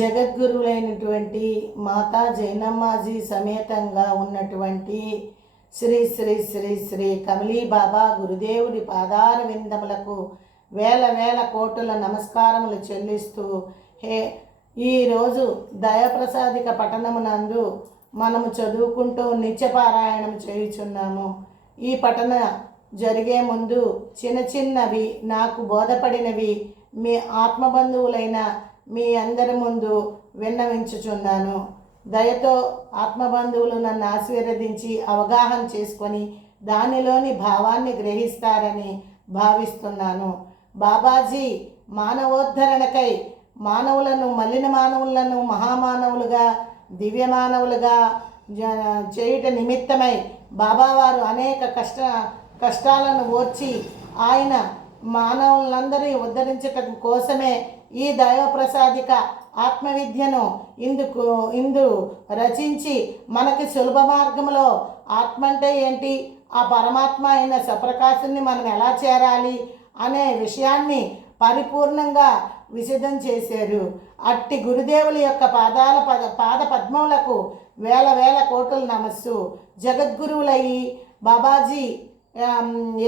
జగద్గురువులైనటువంటి మాతా జైనమ్మాజీ సమేతంగా ఉన్నటువంటి శ్రీ శ్రీ శ్రీ శ్రీ కమలీ బాబా గురుదేవుడి పాదార విందములకు వేల వేల కోటుల నమస్కారములు చెల్లిస్తూ ఈరోజు దయప్రసాదిక పఠనమునందు మనము చదువుకుంటూ నిత్యపారాయణం చేయుచున్నాము. ఈ పఠన జరిగే ముందు చిన్నవి నాకు బోధపడినవి మీ ఆత్మబంధువులైన మీ అందరి ముందు విన్నవించుచున్నాను. దయతో ఆత్మబంధువులు నన్ను ఆశీర్వదించి అవగాహన చేసుకొని దానిలోని భావాన్ని గ్రహిస్తారని భావిస్తున్నాను. బాబాజీ మానవోద్ధరణకై మానవులను మలిన మానవులను మహామానవులుగా దివ్యమానవులుగా చేయుట నిమిత్తమై బాబావారు అనేక కష్టాలను ఓర్చి ఆయన మానవులందరినీ ఉద్ధరించటం కోసమే ఈ దైవప్రసాదిక ఆత్మవిద్యను ఇందు రచించి మనకి సులభ మార్గంలో ఆత్మ అంటే ఏంటి, ఆ పరమాత్మ అయిన సప్రకాశాన్ని మనం ఎలా చేరాలి అనే విషయాన్ని పరిపూర్ణంగా విశదం చేశారు. అట్టి గురుదేవుల యొక్క పాద పద్మములకు వేల వేల కోటుల నమస్సు. జగద్గురువులయ్యి బాబాజీ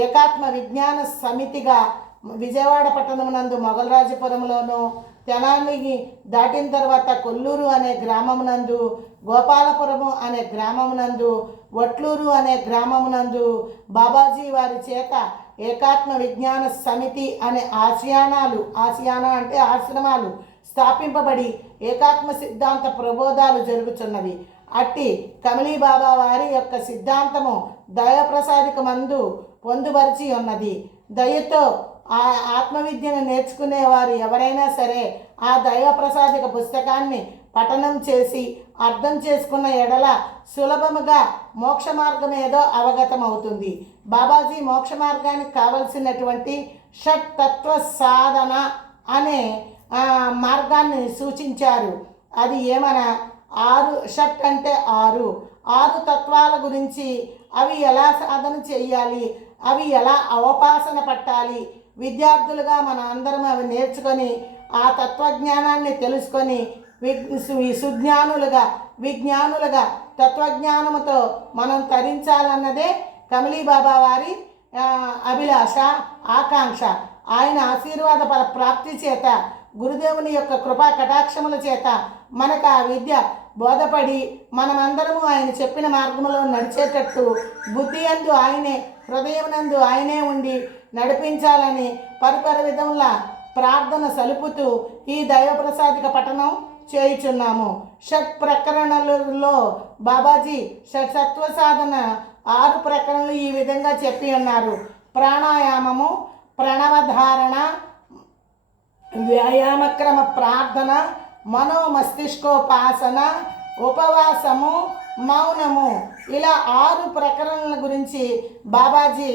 ఏకాత్మ విజ్ఞాన సమితిగా విజయవాడ పట్టణమునందు మొగలరాజపురంలోను, తెనాలిని దాటిన తర్వాత కొల్లూరు అనే గ్రామమునందు, గోపాలపురము అనే గ్రామమునందు, వట్లూరు అనే గ్రామమునందు బాబాజీ వారి చేత ఏకాత్మ విజ్ఞాన సమితి అనే ఆసియానా అంటే ఆశ్రమాలు స్థాపింపబడి ఏకాత్మ సిద్ధాంత ప్రబోధాలు జరుగుతున్నవి. అట్టి కమలీ బాబా వారి యొక్క సిద్ధాంతము దయప్రసాదికమందు పొందుపరిచి ఉన్నది. దయతో ఆ ఆత్మవిద్యను నేర్చుకునేవారు ఎవరైనా సరే ఆ దైవప్రసాదిక పుస్తకాన్ని పఠనం చేసి అర్థం చేసుకున్న ఎడల సులభముగా మోక్ష మార్గం ఏదో అవగతమవుతుంది. బాబాజీ మోక్ష మార్గానికి కావలసినటువంటి షట్ తత్వ సాధన అనే మార్గాన్ని సూచించారు. అది ఏమన్నా 6 షట్ అంటే 6 తత్వాల గురించి, అవి ఎలా సాధన చెయ్యాలి, అవి ఎలా అవపాసన పట్టాలి, విద్యార్థులుగా మన అందరం అవి నేర్చుకొని ఆ తత్వజ్ఞానాన్ని తెలుసుకొని విజ్ఞానులుగా తత్వజ్ఞానముతో మనం తరించాలన్నదే కమలీ బాబా వారి అభిలాష, ఆకాంక్ష. ఆయన ఆశీర్వాద ప్రాప్తి చేత, గురుదేవుని యొక్క కృపా కటాక్షముల చేత మనకు ఆ విద్య బోధపడి మనమందరము ఆయన చెప్పిన మార్గంలో నడిచేటట్టు బుద్ధి యందు ఆయనే, హృదయమునందు ఆయనే ఉండి నడిపించాలని పరిపర విధముల ప్రార్థన సలుపుతూ ఈ దైవప్రసాదిక పఠనం చేయుచున్నాము. షట్ ప్రకరణలలో బాబాజీ షట్ సత్వ సాధన 6 ప్రకరణలు ఈ విధంగా చెప్పి ఉన్నారు. ప్రాణాయామము, ప్రణవధారణ, వ్యాయామక్రమ ప్రార్థన, మనోమస్తిష్కోపాసన, ఉపవాసము, మౌనము, ఇలా 6 ప్రకరణల గురించి బాబాజీ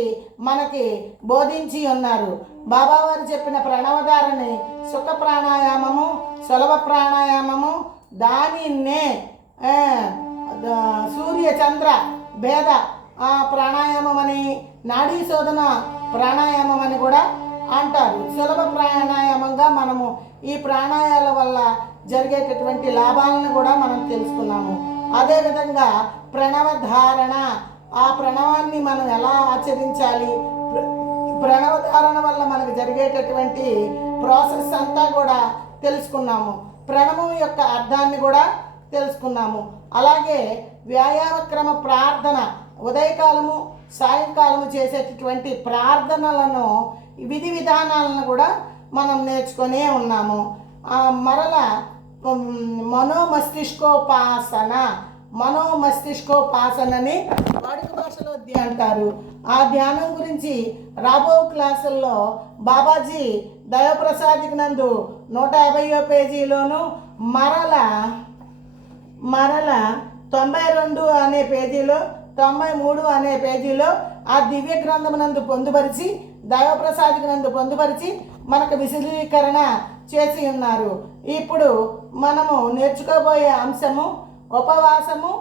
మనకి బోధించి ఉన్నారు. బాబావారు చెప్పిన ప్రణవధారణి సుఖ ప్రాణాయామము, సులభ ప్రాణాయామము, దానినే సూర్య చంద్ర భేద ప్రాణాయామం అని, నాడీ శోధన ప్రాణాయామం అని కూడా అంటారు. సులభ ప్రాణాయామంగా మనము ఈ ప్రాణాయాల వల్ల జరిగేటటువంటి లాభాలను కూడా మనం తెలుసుకున్నాము. అదేవిధంగా ప్రణవధారణ, ఆ ప్రణవాన్ని మనం ఎలా ఆచరించాలి, ప్రణవధారణ వల్ల మనకు జరిగేటటువంటి ప్రాసెస్ అంతా కూడా తెలుసుకున్నాము. ప్రణవం యొక్క అర్థాన్ని కూడా తెలుసుకున్నాము. అలాగే వ్యాయామక్రమ ప్రార్థన, ఉదయకాలము సాయంకాలము చేసేటటువంటి ప్రార్థనలను, విధి విధానాలను కూడా మనం నేర్చుకునే ఉన్నాము. మరల మనోమస్తిష్కోపాసనని వాడుక భాషలో అంటారు. ఆ ధ్యానం గురించి రాబో క్లాసుల్లో బాబాజీ దైవప్రసాదిక నందు 150వ పేజీలోను, మరల 92 అనే పేజీలో 93 అనే పేజీలో ఆ దివ్య గ్రంథమునందు పొందుపరిచి దైవప్రసాదికునందు పొందుపరిచి మనకు విశదీకరణ చేసి ఉన్నారు. ఇప్పుడు మనము నేర్చుకోబోయే అంశము ఉపవాసము,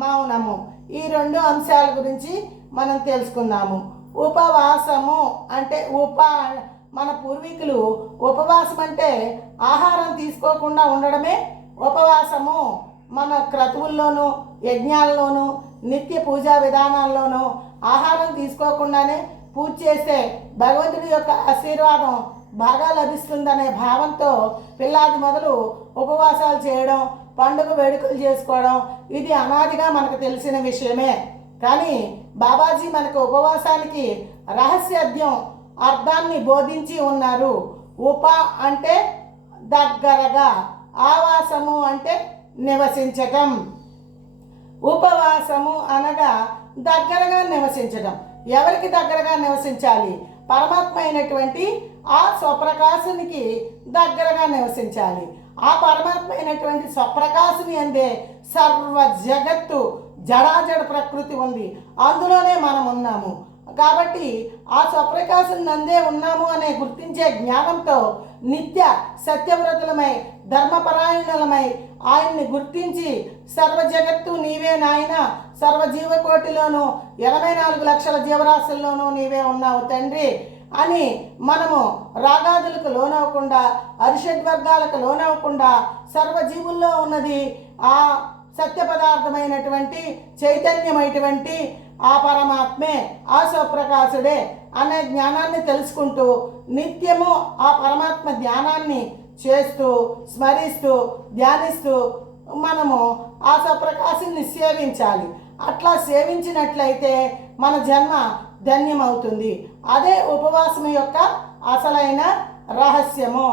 మౌనము. ఈ రెండు అంశాల గురించి మనం తెలుసుకుందాము. ఉపవాసము అంటే మన పూర్వీకులు ఉపవాసం అంటే ఆహారం తీసుకోకుండా ఉండడమే ఉపవాసము. మన క్రతువుల్లోనూ యజ్ఞాల్లోనూ నిత్య పూజా విధానాల్లోనూ ఆహారం తీసుకోకుండానే పూజ చేస్తే భగవంతుడి యొక్క ఆశీర్వాదం బాగా లభిస్తుందనే భావంతో పిల్లాది మొదలు ఉపవాసాలు చేయడం, పండుగ వేడుకలు చేసుకోవడం ఇది అనాదిగా మనకు తెలిసిన విషయమే. కానీ బాబాజీ మనకు ఉపవాసానికి రహస్యార్థం అర్థాన్ని బోధించి ఉన్నారు. ఉప అంటే దగ్గరగా, ఆవాసము అంటే నివసించటం. ఉపవాసము అనగా దగ్గరగా నివసించటం. ఎవరికి దగ్గరగా నివసించాలి? పరమాత్మ అయినటువంటి ఆ స్వప్రకాశునికి దగ్గరగా నివసించాలి. ఆ పరమాత్మ అయినటువంటి స్వప్రకాశుని అందే సర్వ జగత్తు జడాజడ ప్రకృతి ఉంది, అందులోనే మనం ఉన్నాము. కాబట్టి ఆ స్వప్రకాశం నందే ఉన్నాము అనే గుర్తించే జ్ఞానంతో నిత్య సత్యవ్రతులమై ధర్మపరాయణులమై ఆయన్ని గుర్తించి సర్వ జగత్తు నీవే నాయన, సర్వజీవకోటిలోనూ 84 లక్షల జీవరాశుల్లోనూ నీవే ఉన్నావు తండ్రి అని మనము రాగాదులకు లోనవ్వకుండా, అరిషడ్వర్గాలకు లోనవ్వకుండా సర్వజీవుల్లో ఉన్నది ఆ సత్య పదార్థమైనటువంటి చైతన్యమైనటువంటి ఆ పరమాత్మే, ఆ స్వప్రకాశుడే అనే జ్ఞానాన్ని తెలుసుకుంటూ నిత్యము ఆ పరమాత్మ ధ్యానాన్ని చేస్తూ స్మరిస్తూ ధ్యానిస్తూ మనము ఆ స్వప్రకాశాన్ని సేవించాలి. అట్లా సేవించినట్లయితే మన జన్మ ధన్యమవుతుంది. అదే ఉపవాసం యొక్క అసలైన రహస్యము.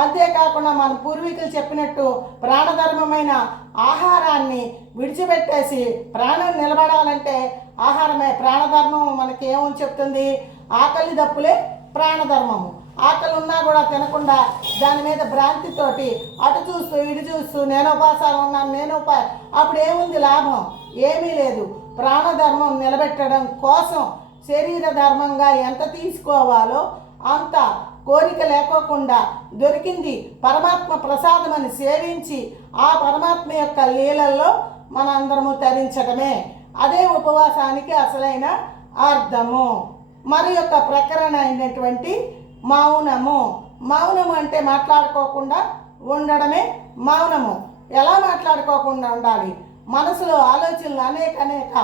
అంతేకాకుండా మన పూర్వీకులు చెప్పినట్టు ప్రాణధర్మమైన ఆహారాన్ని విడిచిపెట్టేసి ప్రాణం నిలబడాలంటే ఆహారమే ప్రాణధర్మం. మనకి ఏమని చెప్తుంది? ఆకలి దప్పులే ప్రాణధర్మము. ఆకలి ఉన్నా కూడా తినకుండా దాని మీద భ్రాంతితోటి అటు చూస్తూ ఇటు చూస్తూ నేను ఉపాసాలు ఉన్నాను అప్పుడు ఏముంది లాభం? ఏమీ లేదు. ప్రాణధర్మం నిలబెట్టడం కోసం శరీర ధర్మంగా ఎంత తీసుకోవాలో అంత కోరిక లేకోకుండా దొరికింది పరమాత్మ ప్రసాదమని సేవించి ఆ పరమాత్మ యొక్క లీలల్లో మనందరము తరించడమే. అదే ఉపవాసానికి అసలైన అర్థము. మరి యొక్క ప్రకరణ అయినటువంటి మౌనము. మౌనము అంటే మాట్లాడుకోకుండా ఉండడమే మౌనము. ఎలా మాట్లాడుకోకుండా ఉండాలి? మనసులో ఆలోచనలు అనేక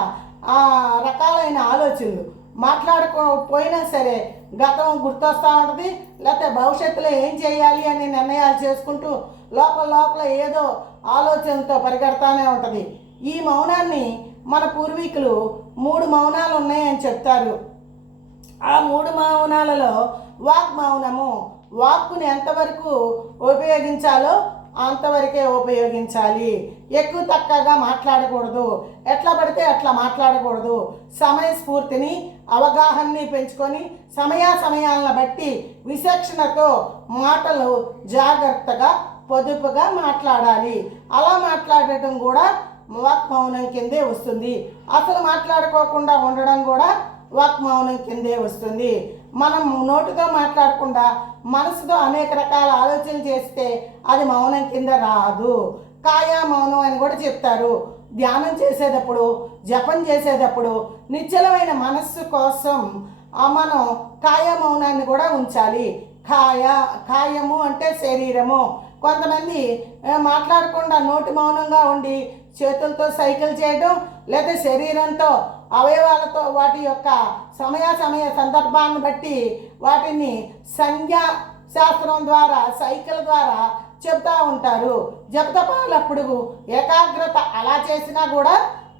రకాలైన ఆలోచనలు మాట్లాడుకోపోయినా సరే గతం గుర్తొస్తూ ఉంటుంది, లేకపోతే భవిష్యత్తులో ఏం చేయాలి అనే నిర్ణయాలు చేసుకుంటూ లోపల ఏదో ఆలోచనతో పరిగెడతానే ఉంటుంది. ఈ మౌనాన్ని మన పూర్వీకులు 3 మౌనాలు ఉన్నాయని చెప్తారు. ఆ 3 మౌనాలలో వాగ్మౌనము. వాక్కుని ఎంతవరకు ఉపయోగించాలో అంతవరకే ఉపయోగించాలి. ఎక్కువ తక్కువగా మాట్లాడకూడదు, ఎట్లా పడితే అట్లా మాట్లాడకూడదు. సమయస్ఫూర్తిని అవగాహనని పెంచుకొని సమయాలను బట్టి విచక్షణతో మాటలు జాగ్రత్తగా పొదుపుగా మాట్లాడాలి. అలా మాట్లాడటం కూడా వాక్మౌనం కిందే వస్తుంది. అసలు మాట్లాడుకోకుండా ఉండడం కూడా వాక్మౌనం కిందే వస్తుంది. మనం నోటితో మాట్లాడకుండా మనసుతో అనేక రకాల ఆలోచనలు చేస్తే అది మౌనం కింద రాదు. కాయా మౌనం అని కూడా చెప్తారు. ధ్యానం చేసేటప్పుడు జపం చేసేటప్పుడు నిశ్చలమైన మనస్సు కోసం మనం కాయా మౌనాన్ని కూడా ఉంచాలి. కాయము అంటే శరీరము. కొంతమంది మాట్లాడకుండా నోటి మౌనంగా ఉండి చేతులతో సైకిల్ చేయడం, లేదా శరీరంతో అవయవాలతో వాటి యొక్క సమయ సందర్భాన్ని బట్టి వాటిని సంజ్ఞా శాస్త్రం ద్వారా సైకిల్ ద్వారా చెప్తూ ఉంటారు. జపతపాలప్పుడు ఏకాగ్రత అలా చేసినా కూడా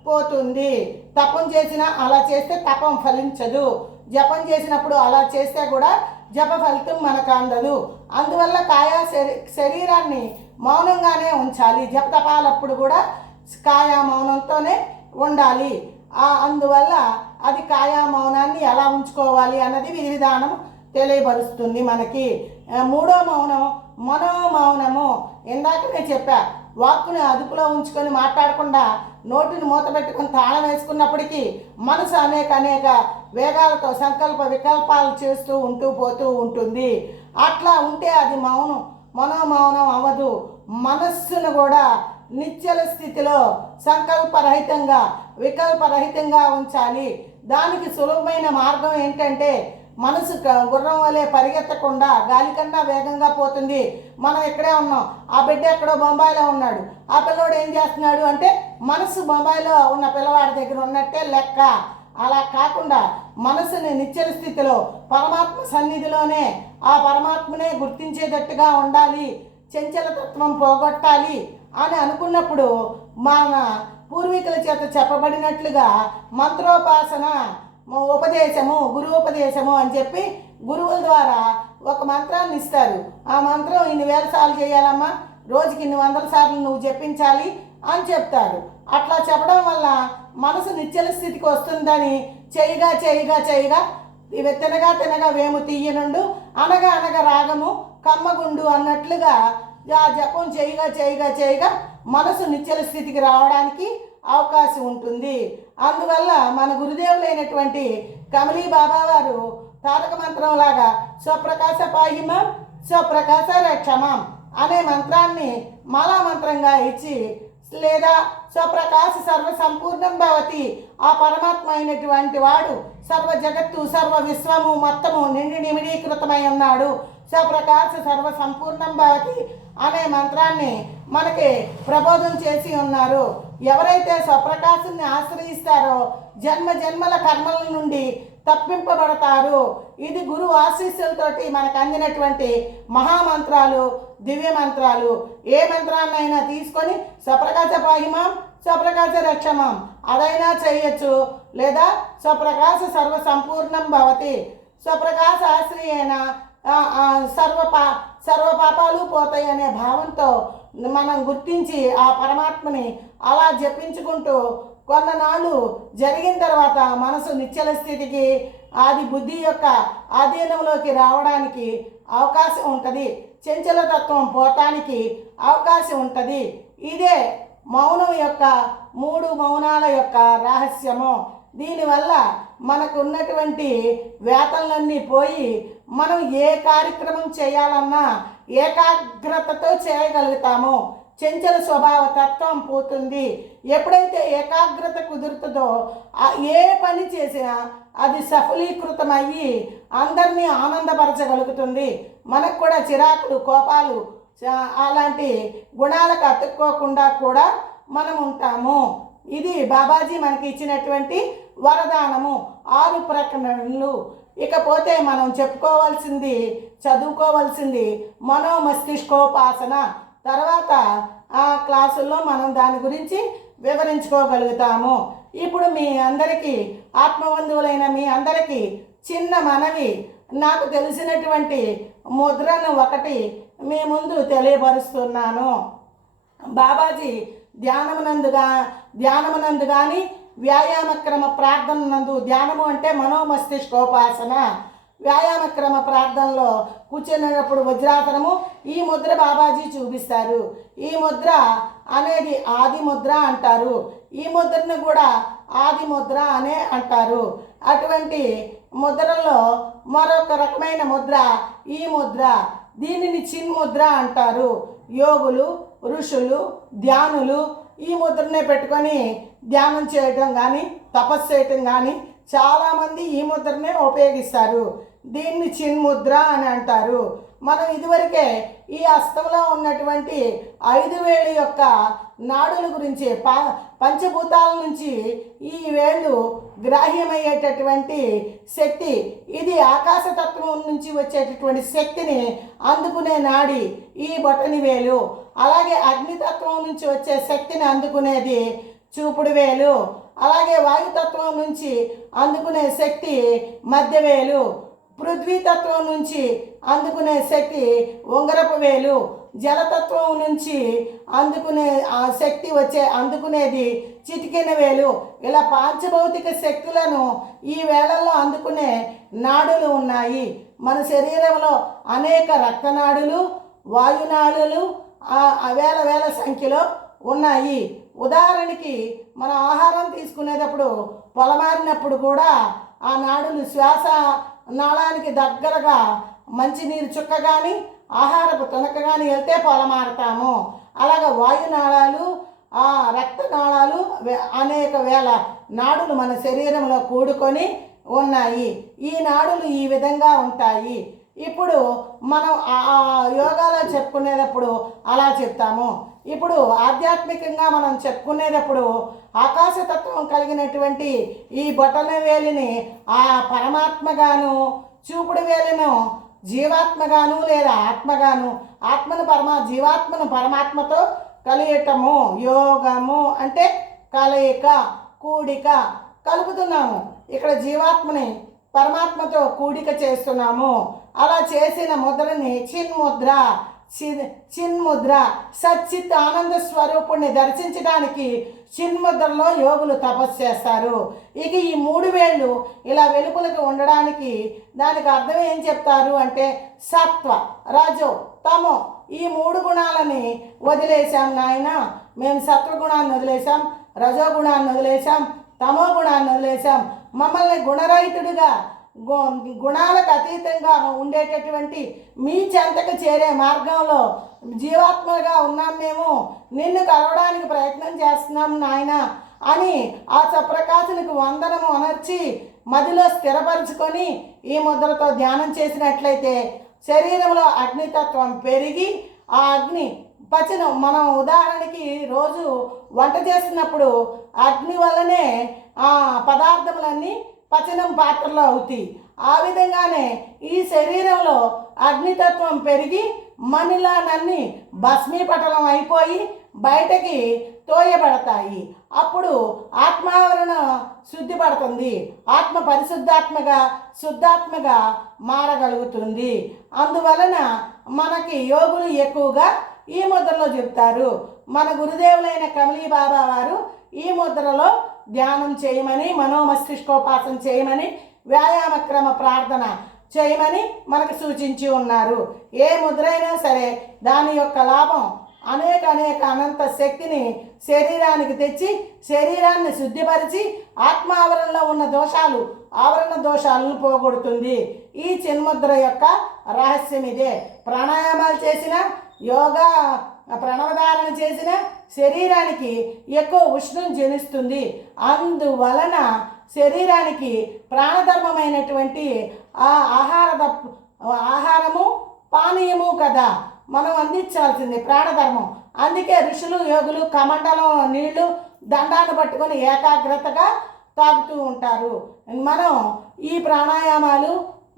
పోతుంది. తపం చేసినా అలా చేస్తే తపం ఫలించదు. జపం చేసినప్పుడు అలా చేస్తే కూడా జప ఫలితం మనకు అందదు. అందువల్ల శరీరాన్ని మౌనంగానే ఉంచాలి. జపతపాలప్పుడు కూడా కాయా మౌనంతోనే ఉండాలి. అందువల్ల అది కాయా మౌనాన్ని ఎలా ఉంచుకోవాలి అన్నది విధి విధానం తెలియపరుస్తుంది మనకి. 3వ మౌనం మనోమౌనము. ఇందాక నేను చెప్పా, వాక్కుని అదుపులో ఉంచుకొని మాట్లాడకుండా నోటిని మూత పెట్టుకుని తాళం వేసుకున్నప్పటికీ మనసు అనేక అనేక వేగాలతో సంకల్ప వికల్పాలు చేస్తూ పోతూ ఉంటుంది. అట్లా ఉంటే అది మనోమౌనం అవ్వదు. మనస్సును కూడా నిశ్చల స్థితిలో సంకల్పరహితంగా వికల్పరహితంగా ఉంచాలి. దానికి సులభమైన మార్గం ఏంటంటే మనసు గుర్రం వలె పరిగెత్తకుండా గాలి కన్నా వేగంగా పోతుంది. మనం ఇక్కడే ఉన్నాం, ఆ బిడ్డ ఎక్కడో బొంబాయిలో ఉన్నాడు, ఆ పిల్లోడు ఏం చేస్తున్నాడు అంటే మనసు బొంబాయిలో ఉన్న పిల్లవాడి దగ్గర ఉన్నట్టే లెక్క. అలా కాకుండా మనసుని నిశ్చల స్థితిలో పరమాత్మ సన్నిధిలోనే ఆ పరమాత్మనే గుర్తించేటట్టుగా ఉండాలి. చంచలతత్వం పోగొట్టాలి అని అనుకున్నప్పుడు మన పూర్వీకుల చేత చెప్పబడినట్లుగా మంత్రోపాసన ఉపదేశము గురువుపదేశము అని చెప్పి గురువుల ద్వారా ఒక మంత్రాన్ని ఇస్తారు. ఆ మంత్రం ఇన్ని వేల సార్లు చేయాలమ్మా, రోజుకి ఇన్ని 100 సార్లు నువ్వు జపించాలి అని చెప్తారు. అట్లా చెప్పడం వల్ల మనసు నిశ్చల స్థితికి వస్తుందని చేయగా చేయగా చేయగా ఇవి తినగా వేము తీయనుండు అనగా అనగా రాగము కమ్మగుండు అన్నట్లుగా ఆ జపం చేయగా చేయగా చేయగా మనసు నిశ్చల స్థితికి రావడానికి అవకాశం ఉంటుంది. అందువల్ల మన గురుదేవులైనటువంటి కమలీ బాబా వారు తారక మంత్రం లాగా స్వప్రకాశ పాహిమం స్వప్రకాశ రక్షమం అనే మంత్రాన్ని మాలా మంత్రంగా ఇచ్చి, లేదా స్వప్రకాశ సర్వ సంపూర్ణం భవతి, ఆ పరమాత్మ అయినటువంటి వాడు సర్వ జగత్తు సర్వ విశ్వము మొత్తము నిండి నిమిడీకృతమై ఉన్నాడు, స్వప్రకాశ సర్వ సంపూర్ణం భవతి అనే మంత్రాన్ని మనకి ప్రబోధం చేసి ఉన్నారు. ఎవరైతే స్వప్రకాశాన్ని ఆశ్రయిస్తారో జన్మ జన్మల కర్మల నుండి తప్పింపబడతారు. ఇది గురువు ఆశీస్సులతోటి మనకు అందినటువంటి మహామంత్రాలు, దివ్య మంత్రాలు. ఏ మంత్రాన్నైనా తీసుకొని స్వప్రకాశ పాహిమం స్వప్రకాశ రక్షమం అదైనా చేయొచ్చు, లేదా స్వప్రకాశ సర్వ సంపూర్ణం భవతి, స్వప్రకాశ ఆశ్రయేణ సర్వ పాపాలు పోతాయి అనే భావంతో మనం గుర్తించి ఆ పరమాత్మని అలా జపించుకుంటూ కొన్ననాళ్ళు జరిగిన తర్వాత మనసు నిశ్చల స్థితికి ఆది బుద్ధి యొక్క ఆధీనంలోకి రావడానికి అవకాశం ఉంటుంది. చంచలతత్వం పోవటానికి అవకాశం ఉంటుంది. ఇదే మౌనం యొక్క 3 మౌనాల యొక్క రహస్యము. దీనివల్ల మనకు ఉన్నటువంటి వేతనలన్నీ పోయి మనం ఏ కార్యక్రమం చేయాలన్నా ఏకాగ్రతతో చేయగలుగుతాము. చంచల స్వభావ తత్వం పోతుంది. ఎప్పుడైతే ఏకాగ్రత కుదురుతుందో ఏ పని చేసినా అది సఫలీకృతమయ్యి అందరినీ ఆనందపరచగలుగుతుంది. మనకు కూడా చిరాకులు కోపాలు అలాంటి గుణాలకు అతుక్కోకుండా కూడా మనం ఉంటాము. ఇది బాబాజీ మనకి ఇచ్చినటువంటి వరదానము. 6 ప్రకరణలు. ఇకపోతే మనం చెప్పుకోవాల్సింది చదువుకోవాల్సింది మనోమస్తిష్కోపాసన. తర్వాత ఆ క్లాసుల్లో మనం దాని గురించి వివరించుకోగలుగుతాము. ఇప్పుడు మీ అందరికీ ఆత్మబంధువులైన మీ అందరికీ చిన్న మనవి, నాకు తెలిసినటువంటి ముద్రను ఒకటి మీ ముందు తెలియపరుస్తున్నాను. బాబాజీ ధ్యానమునందు కానీ వ్యాయామక్రమ ప్రార్థన నందు, ధ్యానము అంటే మనోమస్తిష్కోపాసన, వ్యాయామక్రమ ప్రార్థనలో కూర్చునేటప్పుడు వజ్రాసనము, ఈ ముద్ర బాబాజీ చూపిస్తారు. ఈ ముద్ర అనేది ఆది ముద్ర అంటారు. ఈ ముద్రను కూడా ఆది ముద్ర అనే అంటారు. అటువంటి ముద్రలో మరొక రకమైన ముద్ర ఈ ముద్ర. దీనిని చిన్ముద్ర అంటారు. యోగులు, ఋషులు, ధ్యానులు ఈ ముద్రనే పెట్టుకొని ధ్యానం చేయటం కానీ తపస్సు చేయటం కానీ చాలామంది ఈ ముద్రనే ఉపయోగిస్తారు. దీన్ని చిన్ముద్ర అని అంటారు. మనం ఇదివరకే ఈ హస్తంలో ఉన్నటువంటి 5 వేళ్ళు యొక్క నాడుల గురించి పంచభూతాల నుంచి ఈ వేళ్ళు గ్రాహ్యమయ్యేటటువంటి శక్తి, ఇది ఆకాశతత్వం నుంచి వచ్చేటటువంటి శక్తిని అందుకునే నాడి ఈ బొటని వేలు. అలాగే అగ్నితత్వం నుంచి వచ్చే శక్తిని అందుకునేది చూపుడు వేలు. అలాగే వాయుతత్వం నుంచి అందుకునే శక్తి మధ్యవేలు. పృథ్వీతత్వం నుంచి అందుకునే శక్తి ఉంగరపు వేలు. జలతత్వం నుంచి అందుకునే ఆ శక్తి అందుకునేది చిటికెన వేలు. ఇలా పాంచభౌతిక శక్తులను ఈ వేళల్లో అందుకునే నాడులు ఉన్నాయి. మన శరీరంలో అనేక రక్తనాడులు, వాయునాడులు వేల సంఖ్యలో ఉన్నాయి. ఉదాహరణకి మనం ఆహారం తీసుకునేటప్పుడు పొలమారినప్పుడు కూడా ఆ నాడులు శ్వాస నాళానికి దగ్గరగా మంచినీరు చుక్క కానీ ఆహారపు తునక కానీ వెళ్తే పొలమారుతాము. అలాగే వాయునాళాలు, రక్తనాళాలు అనేక వేల నాడులు మన శరీరంలో కూడుకొని ఉన్నాయి. ఈ నాడులు ఈ విధంగా ఉంటాయి. ఇప్పుడు మనం యోగాలో చెప్పుకునేటప్పుడు అలా చెప్తాము. ఇప్పుడు ఆధ్యాత్మికంగా మనం చెప్పుకునేటప్పుడు ఆకాశతత్వం కలిగినటువంటి ఈ బొటన వేలిని ఆ పరమాత్మగాను, చూపుడు వేలిను జీవాత్మగాను లేదా ఆత్మగాను, జీవాత్మను పరమాత్మతో కలియటము. యోగము అంటే కలయిక, కూడిక, కలుపుతున్నాము. ఇక్కడ జీవాత్మని పరమాత్మతో కూడిక చేస్తున్నాము. అలా చేసిన ముద్రని చిన్ముద్ర. సచ్చిత్ ఆనంద స్వరూపుణ్ణి దర్శించడానికి చిన్ముద్రలో యోగులు తపస్సు చేస్తారు. ఇక ఈ 3 వేళ్ళు ఇలా వెలుపలకు ఉండడానికి దానికి అర్థం ఏం చెప్తారు అంటే సత్వ, రజో, తమో ఈ 3 గుణాలని వదిలేశాం నాయన. మేము సత్వగుణాన్ని వదిలేశాం, రజోగుణాన్ని వదిలేశాం, తమో గుణాన్ని వదిలేశాం. మమ్మల్ని గుణరహితుడిగా, గుణాలకు అతీతంగా ఉండేటటువంటి మీ చెంతకు చేరే మార్గంలో జీవాత్మగా ఉన్నాం. మేము నిన్ను కలవడానికి ప్రయత్నం చేస్తున్నాం నాయన అని ఆ సప్రకాశునికి వందనము అనర్చి మదిలో స్థిరపరుచుకొని ఈ ముద్రతో ధ్యానం చేసినట్లయితే శరీరంలో అగ్నితత్వం పెరిగి ఆ అగ్ని పచనం. మనం ఉదాహరణకి రోజు వంట చేస్తున్నప్పుడు అగ్ని వల్లనే ఆ పదార్థములన్నీ పచనం పాత్రలో అవుతాయి. ఆ విధంగానే ఈ శరీరంలో అగ్నితత్వం పెరిగి మనలానన్నీ భస్మీపటలం అయిపోయి బయటకి తోయబడతాయి. అప్పుడు ఆత్మావరణ శుద్ధి పడుతుంది. ఆత్మ పరిశుద్ధాత్మగా, శుద్ధాత్మగా మారగలుగుతుంది. అందువలన మనకి యోగులు ఎక్కువగా ఈ ముద్రలో చెప్తారు. మన గురుదేవులైన కమలీ బాబా వారు ఈ ముద్రలో ధ్యానం చేయమని, మనోమస్తిష్కోపాసన చేయమని, వ్యాయామక్రమ ప్రార్థన చేయమని మనకు సూచించి ఉన్నారు. ఏ ముద్ర అయినా సరే దాని యొక్క లాభం అనేక అనంత శక్తిని శరీరానికి తెచ్చి శరీరాన్ని శుద్ధిపరిచి ఆత్మావరణలో ఉన్న ఆవరణ దోషాలను పోగొడుతుంది. ఈ చిన్ముద్ర యొక్క రహస్యం ఇదే. ప్రాణాయామాలు చేసిన, యోగా ప్రణవధారణ చేసిన శరీరానికి ఎక్కువ ఉష్ణం జనిస్తుంది. అందువలన శరీరానికి ప్రాణధర్మమైనటువంటి ఆ ఆహారము పానీయము కదా మనం అందించాల్సింది ప్రాణధర్మం. అందుకే ఋషులు, యోగులు కమండలం నీళ్లు దండాన్ని పట్టుకొని ఏకాగ్రతగా తాగుతూ ఉంటారు. మనం ఈ ప్రాణాయామాలు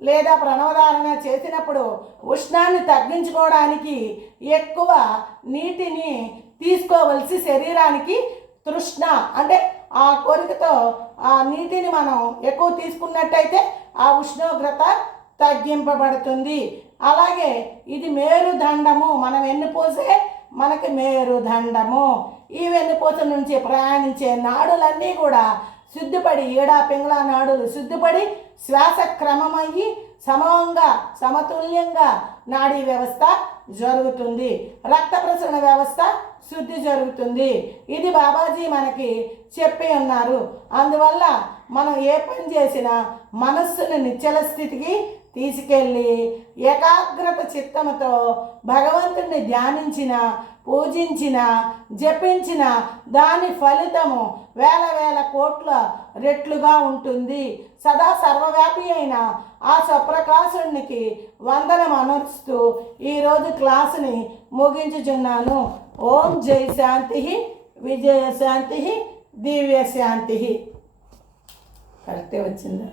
లేదా ప్రణవధారణ చేసినప్పుడు ఉష్ణాన్ని తగ్గించుకోవడానికి ఎక్కువ నీటిని తీసుకోవలసి శరీరానికి తృష్ణ అంటే ఆ కోరికతో ఆ నీటిని మనం ఎక్కువ తీసుకున్నట్టయితే ఆ ఉష్ణోగ్రత తగ్గింపబడుతుంది. అలాగే ఇది మేరుదండము. మనం వెన్నుపూసే మనకి మేరుదండము. ఈ వెన్నుపూస నుంచి ప్రయాణించే నాడులన్నీ కూడా శుద్ధిపడి, ఏడా పింగళ నాడులు శుద్ధిపడి శ్వాస క్రమమయ్యి సమతుల్యంగా నాడీ వ్యవస్థ జరుగుతుంది. రక్త ప్రసరణ వ్యవస్థ శుద్ధి జరుగుతుంది. ఇది బాబాజీ మనకి చెప్పి ఉన్నారు. అందువల్ల మనం ఏ పని చేసినా మనస్సుని నిశ్చల స్థితికి తీసుకెళ్ళి ఏకాగ్రత చిత్తముతో భగవంతుడిని ధ్యానించిన, పూజించిన, జపించిన దాని ఫలితము వేల కోట్ల రెట్లుగా ఉంటుంది. సదా సర్వవ్యాపి అయిన ఆ స్వప్రకాశునికి వందనం అనర్స్తూ ఈరోజు క్లాసుని ముగించుచున్నాను. ఓం జై శాంతి, విజయ శాంతి, దివ్య శాంతి. కరెక్టే వచ్చిందా?